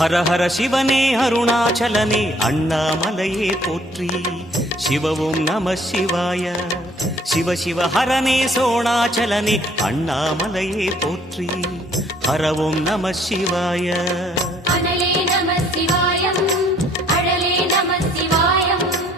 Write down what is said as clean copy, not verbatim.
ஹர ஹர சிவனே அருணாச்சலனே அண்ணாமலையே போற்றி. சிவ ஓம் நம சிவாய. சிவ சிவ ஹரனே சோணாச்சலனே அண்ணாமலையே போற்றி. ஹர ஓம் நம சிவாய.